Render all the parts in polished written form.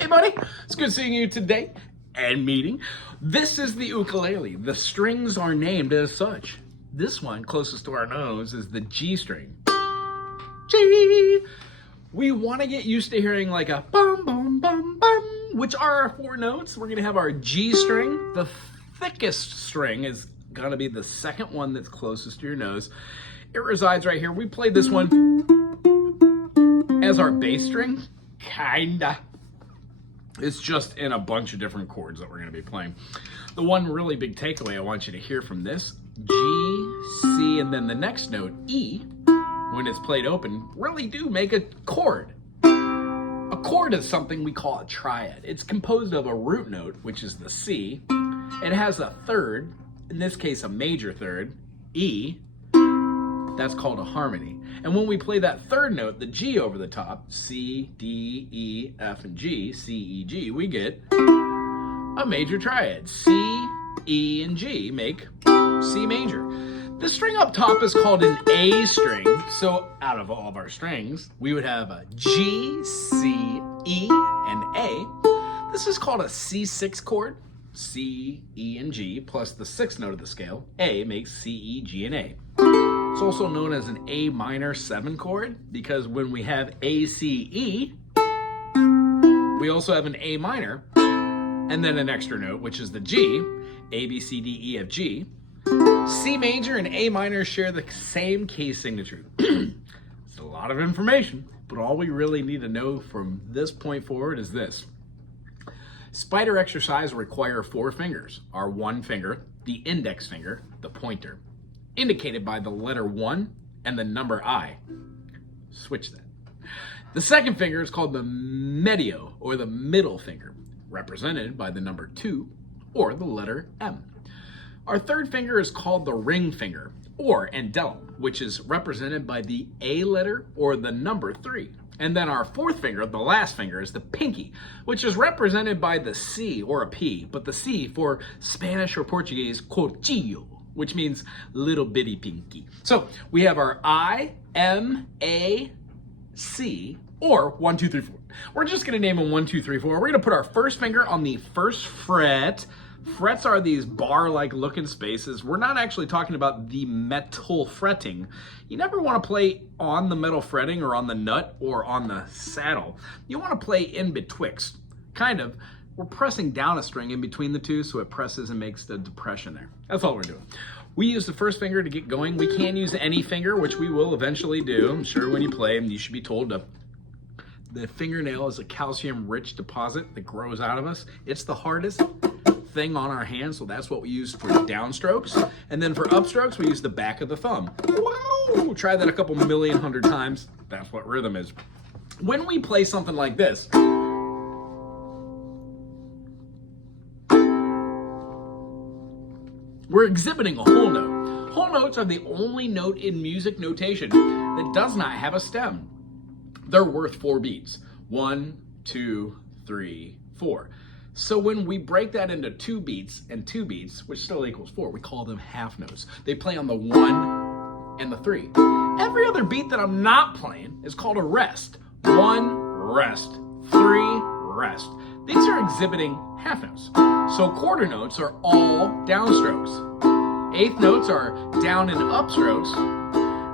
Hey buddy, it's good seeing you today and meeting. This is the ukulele. The strings are named as such. This one, closest to our nose, is the G string. G! We want to get used to hearing like a bum bum bum bum, which are our four notes. We're gonna have our G string. The thickest string is gonna be the second one that's closest to your nose. It resides right here. We played this one as our bass string, kinda. It's just in a bunch of different chords that we're going to be playing. The one really big takeaway I want you to hear from this, G, C, and then the next note, E, when it's played open, really do make a chord. A chord is something we call a triad. It's composed of a root note, which is the C. It has a third, in this case a major third, E. That's called a harmony. And when we play that third note, the G over the top, C, D, E, F, and G, C, E, G, we get a major triad. C, E, and G make C major. The string up top is called an A string. So out of all of our strings, we would have a G, C, E, and A. This is called a C6 chord. C, E, and G, plus the sixth note of the scale, A, makes C, E, G, and A. It's also known as an A minor 7 chord because when we have A, C, E, we also have an A minor and then an extra note, which is the G, A, B, C, D, E, F, G. C major and A minor share the same key signature. It's a lot of information, but all we really need to know from this point forward is this. Spider exercise require 4 fingers. Our one finger, the index finger, the pointer, indicated by the letter 1 and the number I. Switch that. The second finger is called the medio, or the middle finger, represented by the number 2 or the letter M. Our third finger is called the ring finger, or andellum, which is represented by the A letter or the number 3. And then our fourth finger, the last finger, is the pinky, which is represented by the C or a P, but the C for Spanish or Portuguese, corchillo, which means little bitty pinky. So we have our I, M, A, C, or 1, 2, 3, 4. We're just gonna name them 1, 2, 3, 4. We're gonna put our first finger on the first fret. Frets are these bar-like looking spaces. We're not actually talking about the metal fretting. You never wanna play on the metal fretting or on the nut or on the saddle. You wanna play in betwixt, kind of. We're pressing down a string in between the two so it presses and makes the depression there. That's all we're doing. We use the first finger to get going. We can use any finger, which we will eventually do. I'm sure when you play them, you should be told to. The fingernail is a calcium-rich deposit that grows out of us. It's the hardest thing on our hand, so that's what we use for downstrokes. And then for upstrokes, we use the back of the thumb. Whoa! Try that a couple million hundred times. That's what rhythm is. When we play something like this, we're exhibiting a whole note. Whole notes are the only note in music notation that does not have a stem. They're worth 4 beats. 1, 2, 3, 4. So when we break that into 2 beats and 2 beats, which still equals 4, we call them half notes. They play on the 1 and the 3. Every other beat that I'm not playing is called a rest. 1, rest, 3, rest. These are exhibiting half notes. So quarter notes are all downstrokes. Eighth notes are down and upstrokes.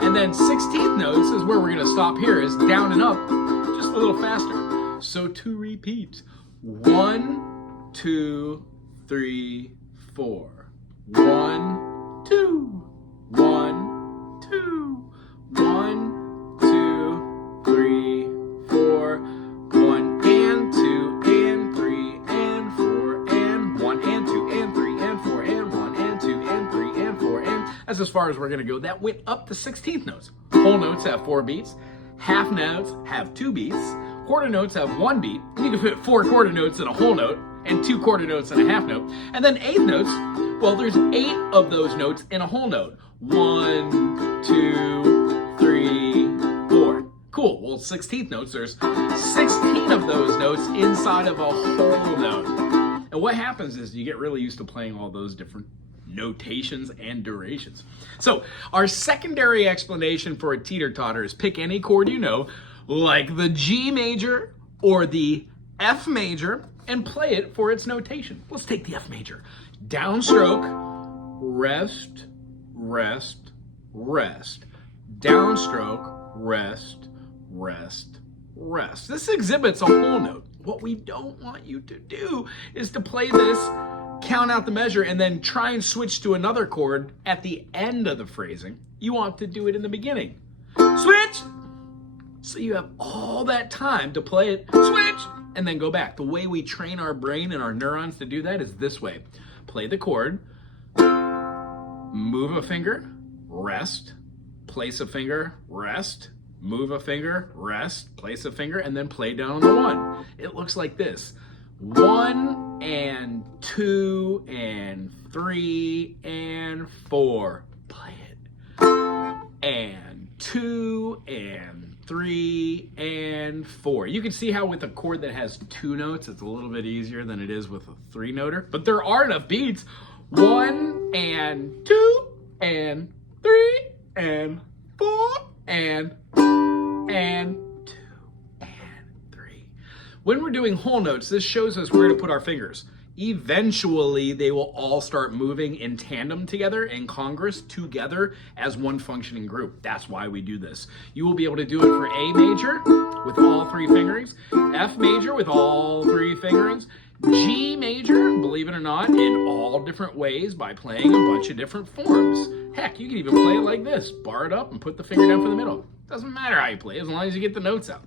And then 16th notes is where we're gonna stop here, is down and up, just a little faster. So to repeat, 1, 2, 3, 4. 1, 2, 1, 2, 1, 2, 3, 4. 1 and 2 and 3 and 4 and 1 and 2 and 3 and 4 and 1 and 2 and 3 and 4 and that's as far as we're gonna go. That went up to 16th notes. Whole notes have 4 beats. Half notes have 2 beats. Quarter notes have 1 beat. You can fit 4 quarter notes in a whole note and 2 quarter notes in a half note. And then eighth notes, well, there's 8 of those notes in a whole note. 1, 2, 3, 4. Cool. Well, 16th notes, there's 16 of those notes inside of a whole note. And what happens is you get really used to playing all those different notations and durations. So our secondary explanation for a teeter-totter is pick any chord you know, like the G major or the F major and play it for its notation. Let's take the F major. Downstroke, rest, rest, rest. Downstroke, rest, rest, rest. This exhibits a whole note. What we don't want you to do is to play this, count out the measure, and then try and switch to another chord at the end of the phrasing. You want to do it in the beginning. Switch! So you have all that time to play it, switch, and then go back. The way we train our brain and our neurons to do that is this way. Play the chord, move a finger, rest, place a finger, rest, move a finger, rest, place a finger, and then play down on the one. It looks like this. 1 and 2 and 3 and 4. Play it. And 2 and 3 and 4. You can see how with a chord that has 2 notes, it's a little bit easier than it is with a 3-noter. But there are enough beats. 1 and 2 and 3 and 4 and 2 and 3. When we're doing whole notes, this shows us where to put our fingers. Eventually, they will all start moving in tandem together, in congress together as one functioning group. That's why we do this. You will be able to do it for A major with all 3 fingerings, F major with all 3 fingerings, G major, believe it or not, in all different ways by playing a bunch of different forms. Heck, you can even play it like this. Bar it up and put the finger down for the middle. Doesn't matter how you play, as long as you get the notes out.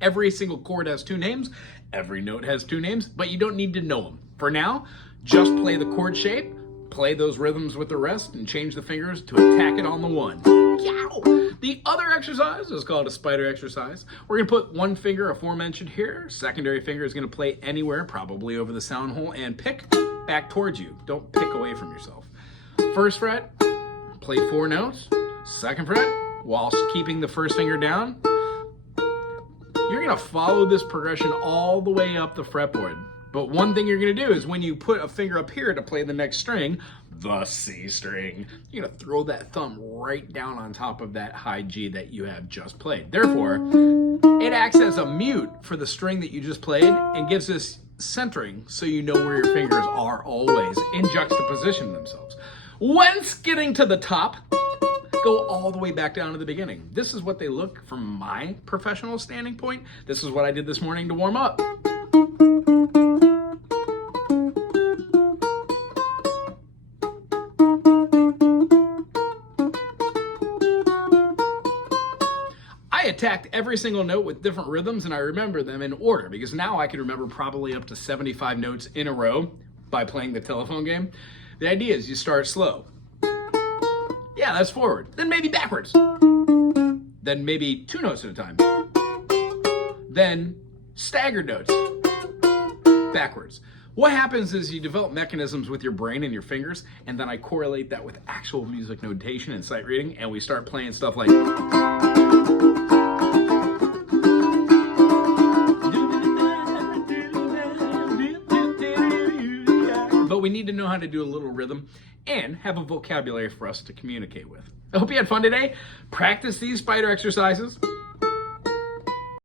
Every single chord has 2 names. Every note has 2 names, but you don't need to know them. For now, just play the chord shape, play those rhythms with the rest, and change the fingers to attack it on the one. Yow! The other exercise is called a spider exercise. We're going to put one finger aforementioned here. Secondary finger is going to play anywhere, probably over the sound hole, and pick back towards you. Don't pick away from yourself. First fret, play 4 notes. Second fret, whilst keeping the first finger down. You're going to follow this progression all the way up the fretboard. But one thing you're going to do is when you put a finger up here to play the next string, the C string, you're going to throw that thumb right down on top of that high G that you have just played. Therefore, it acts as a mute for the string that you just played and gives this centering so you know where your fingers are always in juxtaposition themselves. Once getting to the top, go all the way back down to the beginning. This is what they look from my professional standing point. This is what I did this morning to warm up. I attacked every single note with different rhythms and I remember them in order because now I can remember probably up to 75 notes in a row by playing the telephone game. The idea is you start slow. Yeah, that's forward. Then maybe backwards. Then maybe 2 notes at a time. Then staggered notes. Backwards. What happens is you develop mechanisms with your brain and your fingers, and then I correlate that with actual music notation and sight reading, and we start playing stuff like... But we need to know how to do a little rhythm and have a vocabulary for us to communicate with. I hope you had fun today. Practice these spider exercises.